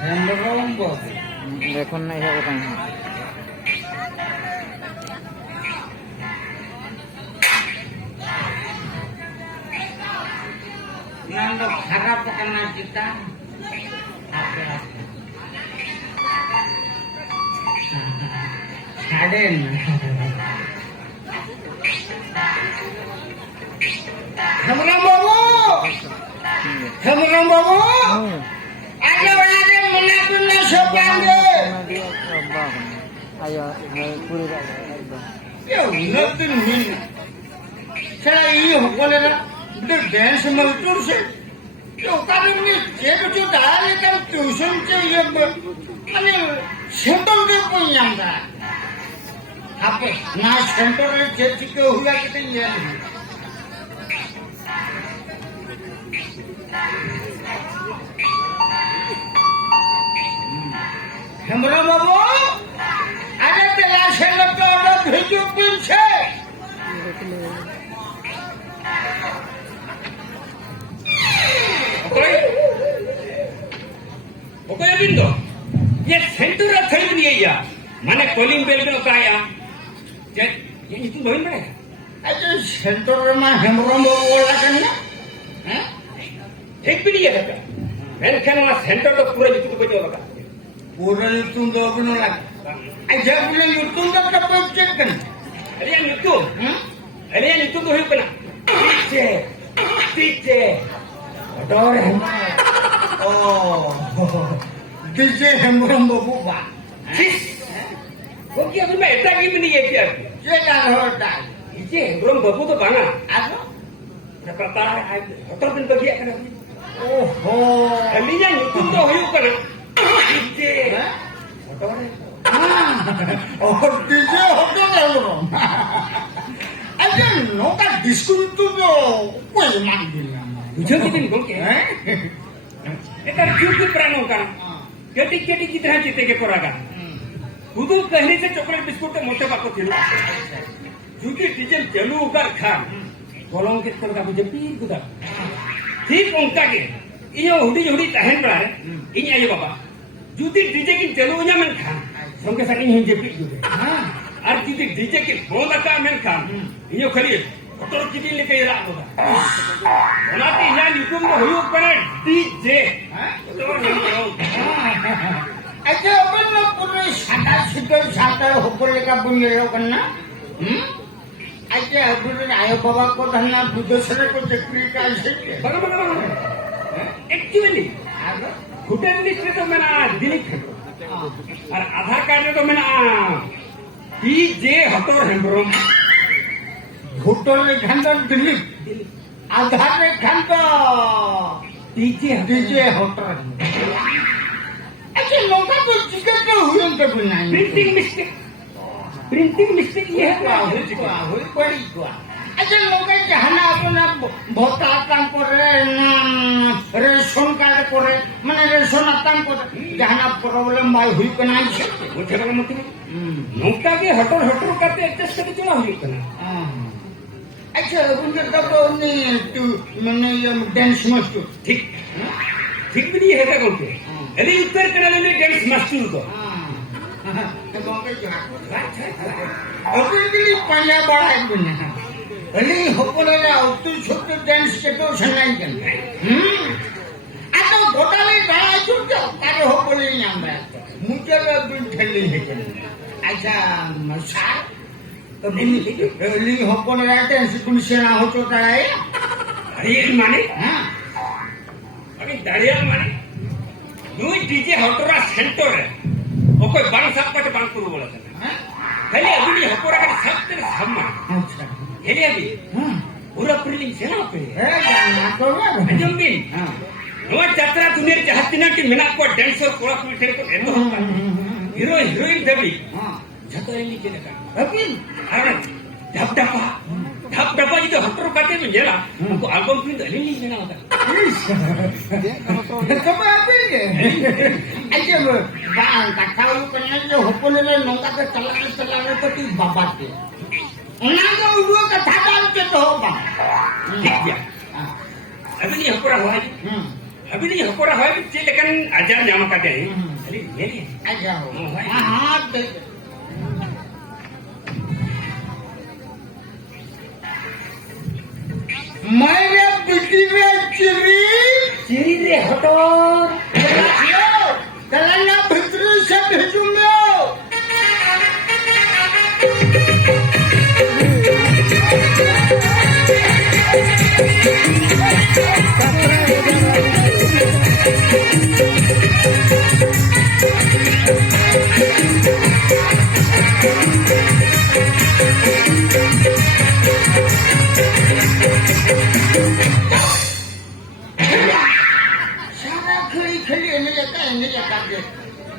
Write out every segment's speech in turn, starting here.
देखो ना ये बताएं nando harap karena kita Aden Hamram babu ada orang menakutkan sepanjang ayo puri yo nothing mean saya ini boleh dance matur se yo kami ni jadi tu dah ni kan tuition je ye ani center ke pun yang dah apa na center le jadi ke huya kita ye Hamra babu ada telah selok orang hidup pun se okay बिंदो ये centre થઈ બની આયા મને calling બેલ નો કાયા ये itu બની પડે ada center માં Hamram babu बोला करना हैं एक भी नहीं है मैंने कहना सेंटर तो पूरा जितने बजे होगा पूरा नितुम दो अपनो लग aja punya नितुम का कब चेक करना अरे यार नितुम तो हुई बना पीछे पीछे और oh DJ Hamram babu ba वो क्या मैं ऐसा की भी नहीं है क्या je dah hoda ये ब्रह्म बाबू तो बाना apa कता है तो दिन बगिया करना oho अलिया नितुम तो हुई बना पीछे oh DJ hoda lalu aja no ka diskusi tu jo kue manggil मुझे कितनी बोलके एक क्यों प्राणों का केटी केटी की तरह जीते के कोरागा खुद कहने से चॉकलेट बिस्कुट तो मोटे बाको थिलो क्योंकि डीजल जलू उकर खान गोलों के तरह का मुझे पीर गुदा ठीक उनका के इयो हुडी हुडी तहन बड़ा है इन आयो बाबा जुदी डीजे की जलू nya men खान संगे साथ इन जे पीर गुदे और जुदी डीजे की बोला का men खान इयो खली मोटर की दिन लेके इरा होगा बनाती यहाँ निकुम तो हुई ऊपर DJ aja apa lo pura sadar hukul leka bunyi lo kena aja pura ayo bawa ko dhanna buddha sare ko chakri ka se बराबर एक्चुअली होटल लिस्ट में तो मैंने दिलीप है और आधार कार्ड में तो मैंने डीजे हटोर Hembrom hotel lekhan to Dilip aadhar lekhan to DJ hotel aja loka to jika ke huyun ke bunai printing mistake ये है hui badi gua aja loka jahana apna bhota tam kore na ration card kore mane ration atam kore jahana problem bai hui kanai se मुझे का मतलब नौका के हटोर हटोर करते adjust करके चला हुई करना aja bunyi to ni tu mane ye dance master ठीक ठीक भी नहीं है क्या बोलते अरे उत्तर कनाल में डांस मास्टर तो Aku ini banyak banget punya. Ini hokolera waktu छोटे dance के तो सनाई kan. Atau होटल बड़ा juga तारे होकोले yang berapa. Muncul lebih ढली है kan. Aja masar. Ini hokolera dance kulisena हो चुका है. अरे ये माने अभी दाड़िया माने न्यू डीजे हटोरा सेंटर है वो कोई बांग साहब का बांग करो बोला था पहले अभी हकोरा का सब तेरे सम्मा अच्छा. ये अभी पूरा प्रिलिंग से ना पे jangan aku lah. जम्बिन नो यात्रा दुनिया जहाज ना कि मेना को डांसर कोड़ा को तेरे को एतो हीरो हीरोइन देवी जतो एली के का Tapi अरे धप जी तो हटरो काटे में जेला उनको एल्बम प्रिंट एली लेना होता Coba apa ini? Aja bang, tak tahu kenapa hokolera nongka ke celah peti babat ya. Naga udah ketahuan ke to bang. ठीक है अभी नहीं हकोरा हुआ है अभी नहीं हकोरा है कि चेक लेकिन आजार जामा का दे अरे ये नहीं अच्छा हो हाँ मैंने बिजली में चिरी रे हटोर कलाना भितरी से भेजूंगा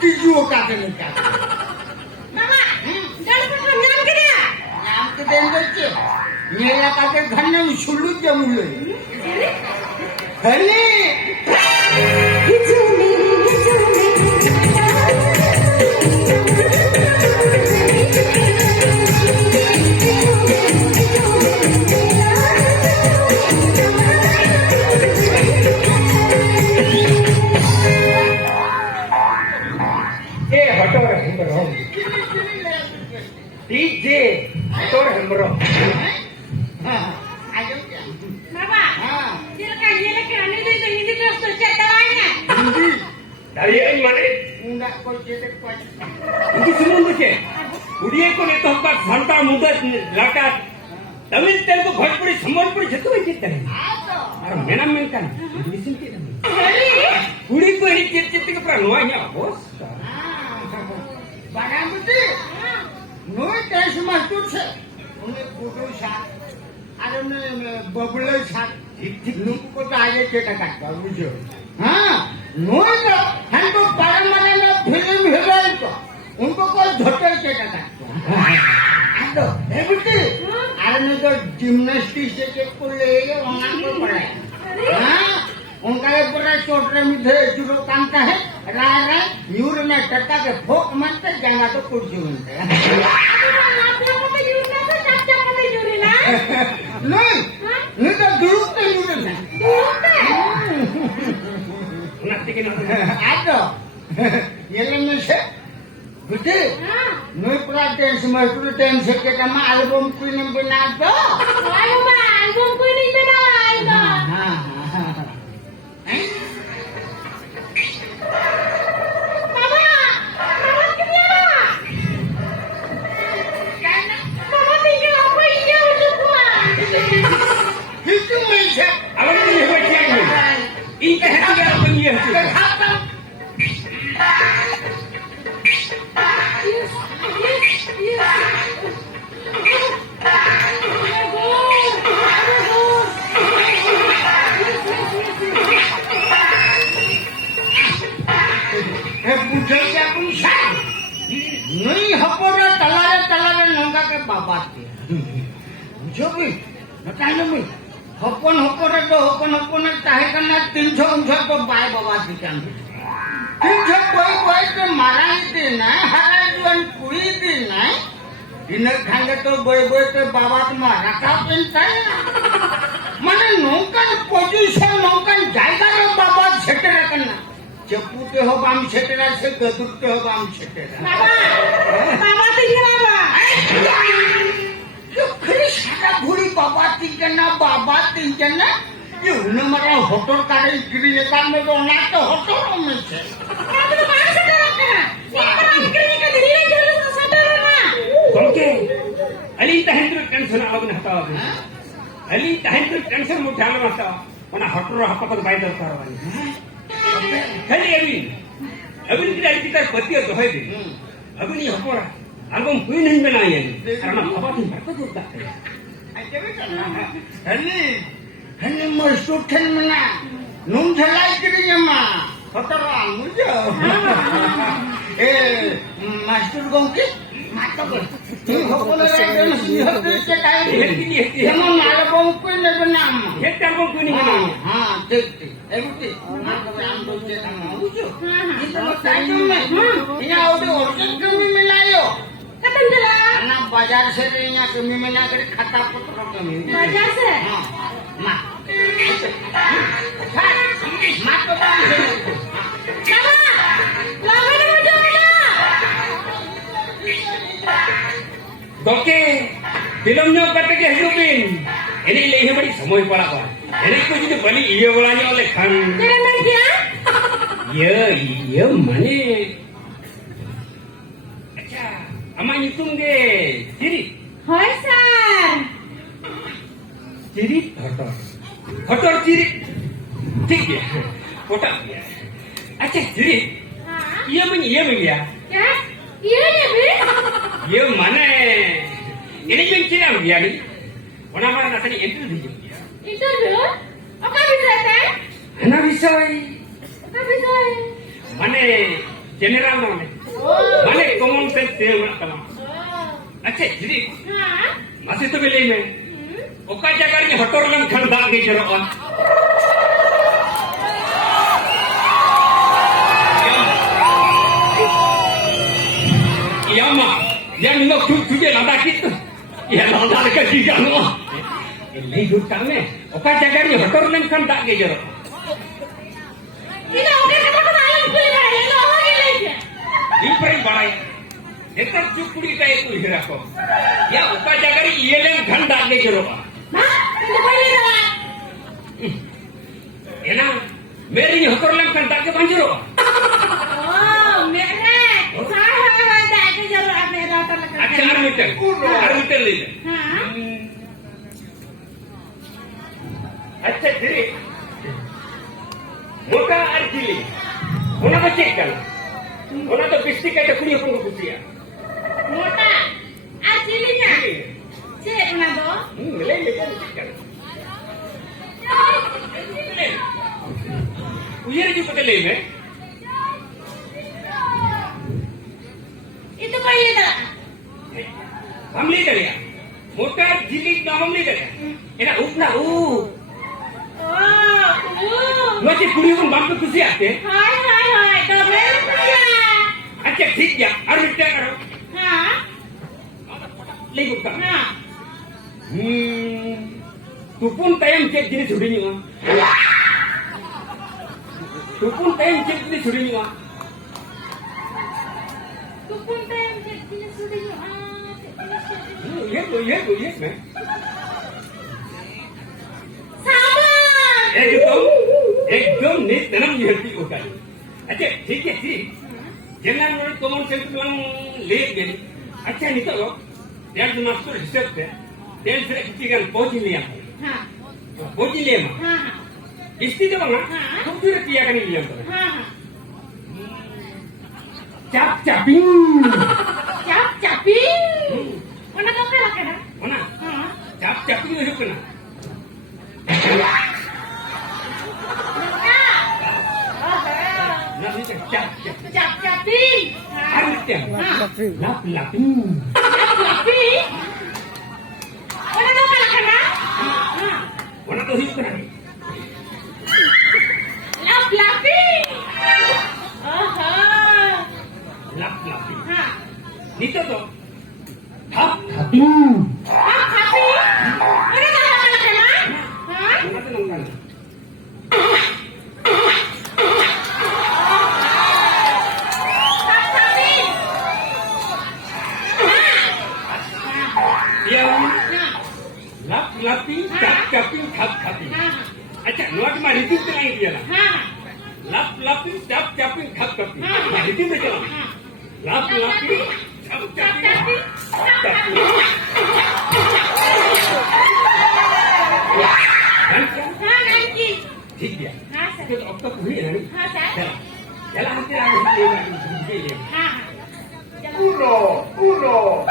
तीजू का मेरा का घर में सुलू जमुले हले डीजे हटोर हमरो dari ini mana? Enggak kau cetek kau. Ini semua macam. Udia ko ne to ka घंटा मुदत लाकात तमिल तेलुगु भोजपुरी संबलपुरी जतो चित्त है और मेना में का लिसन के उड़ी को ही चित्त के पर नोया है बॉस बारामती नोय टेस्ट मजदूर से उन्हें फोटो साथ अरे उन्हें बबले साथ ठीक लोग को तो आगे केटा काटता बुझो हाँ नोय तो हमको परमाने में फिल्म हीरोइन को उनको कोई धोतर केटा काटता तो बेटी अरे मैं तो जिम्नास्टिक से के को ले गए वहां को पड़ा हाँ उनका एक बड़ा चोटरे में धरे जुड़ो कांता है राय यूर में टट्टा के फोक मारते जाना तो कुर्सी बनते नहीं नहीं तो दुरुक तो यूर में आज ये लेने से बेटी नहीं पूरा टेंस मजदूर टेंस के काम एल्बम कोई नहीं बना दो एल्बम कोई नहीं बनाएगा हाँ नहीं हपोरा तलारे नंगा के बाबा थे बुझो भी बताइए मैं हपन हपोरा तो हपन चाहे करना 300 तो बाय बाबा थी क्या 300 कोई तो मारा ही थी ना हरा जुआन कुड़ी थी ना इन्हें खाएंगे तो बोई तो बाबा तुम्हारा का पेंटा है मने नौकन पोजीशन नौकन जाएगा तो बाबा छेटे रखना चपूते हो बाम छेटेरा से गदुरते हो बाम छेटेरा बाबा तिगना जो खरी सारा भूरी बाबा तिगना ये उन्हें मरा होटल का रे गिरी एकाल में तो ना तो होटल में से तो बाहर से रखना ये काम करने का दिल्ली में जरूर सटर ना ओके अली तहंत्र टेंशन आवना हता अली तहंत्र टेंशन मुठाला मस्ता वना होटल हपक बाय दरकार वाली खाली अभी की तार पति तो है अभी नहीं हपोरा एल्बम कोई नहीं बनाई है कारण बाबा तुम भरतो करता है हनी मजदूर ठन मना नुम झलाई करी मा खतरा मुझे ए मास्टर गंके माता को तू हपोला रे सिंहते से काय हम माला बम कोई ने बनाम ये एल्बम कोई नहीं बनाई हां ठीक एबुती ना को आम दो से हम बुझो ये तो टाइम में यहाँ ओडे ओरिजिनल कमी मिलायो कतन चला ना बाजार से यहाँ कमी मिला कर खाता पत्र कमी बाजार से हां ना Mat ko tayo. Sama! Lama na mo dyan na! Oke, filmnya kata ke hidupin. Ini lehe bari samoy pala ko. Ini ko jadi bali iya bolanya oleh kan. Jangan main dia? Iya mane. Acha, ama hitung deh. Hai, Sar. Ciri hotor. Hotor ciri. ठीक है. Hotor. Acha, ciri. Hah? Iya men ya. Ya? Iya ya, Bi? Iya mana? Ini yang ciri am dia ni. Ona mana nasani entry di. Itu dulu? Apa bisa, Teh? Ana bisoi. Apa bisa? Mana general mana? Oh. Mana common sense dia nak tahu. Oh. Acha, ciri. Hah? Masih tu beli me. Oka jaga ni hotor lang khanda ke jero. Iya mah, yang nak tujuh lada kita, ya lada dekat tiga no. Ini hutang ni, oka jaga ni hotor lang khanda ke jero. Ini oke kita kenalan kulit hari ini orang ini aja. Impre barai, etak cukuri kaya tu hira ko. Ya oka jaga ni iya lang khanda ke jero. Hah? Itu boleh tak? Enak, meri ni hotor lang khanda ke banjiro. Oh, merah. Hai, tak ke jalur apa yang datang lagi. Acha armitel le. Hah? अच्छा धीरे मोटा और गिली होना तो check करना होना तो बिस्ती का टुकड़ी अपन को पूछिया Mota. Aslinya. Cek mana do? मिले चेक करना उयर जी पता ले में Itu boleh tak? हम ले करिया मोटा गिली का हम ले करिया एना उपना Oh, नो चेक कुड़ी को बाप को खुशी आते hai, double punya. अच्छा ठीक है और मिलते करो Hah? ले गुप्ता Hah? तू पुन टाइम चेक जिनी छुड़ी नहीं हुआ तू पुन टाइम चेक जिनी छुड़ी नहीं हुआ Tu pun time cek dia sudah ni. ये मैं Sama. एकदम नीट नरम निहती होता है अच्छा ठीक है ठीक जनरल नॉलेज कॉमन सेंस में ले गए अच्छा नहीं तो यार जो मास्टर हिसाब से देन से किसी का पहुंच लिया Hah? पहुंच लिया मां Hah? इस्ती तो बना हाँ। खूब दूर किया करने लिया तो Hah? चाप चापिंग Caping. Mana kau pelak kan? होना Hah? चाप चापिंग हो करना ना नहीं चाप चाप Caping. हर मिलते हैं Tapi लाप laphing Caping. Mana kau pelak kan? होना तो ही करना Laping. Aha. लाप लापिंग Hah? नहीं तो हप हपिंग Caping. Mana kau pelak kan? Hah? होना तो नंगा Caping. dia Nah. lap laping cap caping khap khaping अच्छा नोट में रिटिंग चलाएंगे दिया ना Hah? लप लपिंग cap caping khap khaping हाँ। रिटिंग में चलाओ लप लपिंग cap caping khap khaping Hah, nanti. ठीक है Hah, Sar? तो अब तक हुई है ना Hah, Sar? चला चला हम तेरा आगे ले Hah. Jalan. Uno.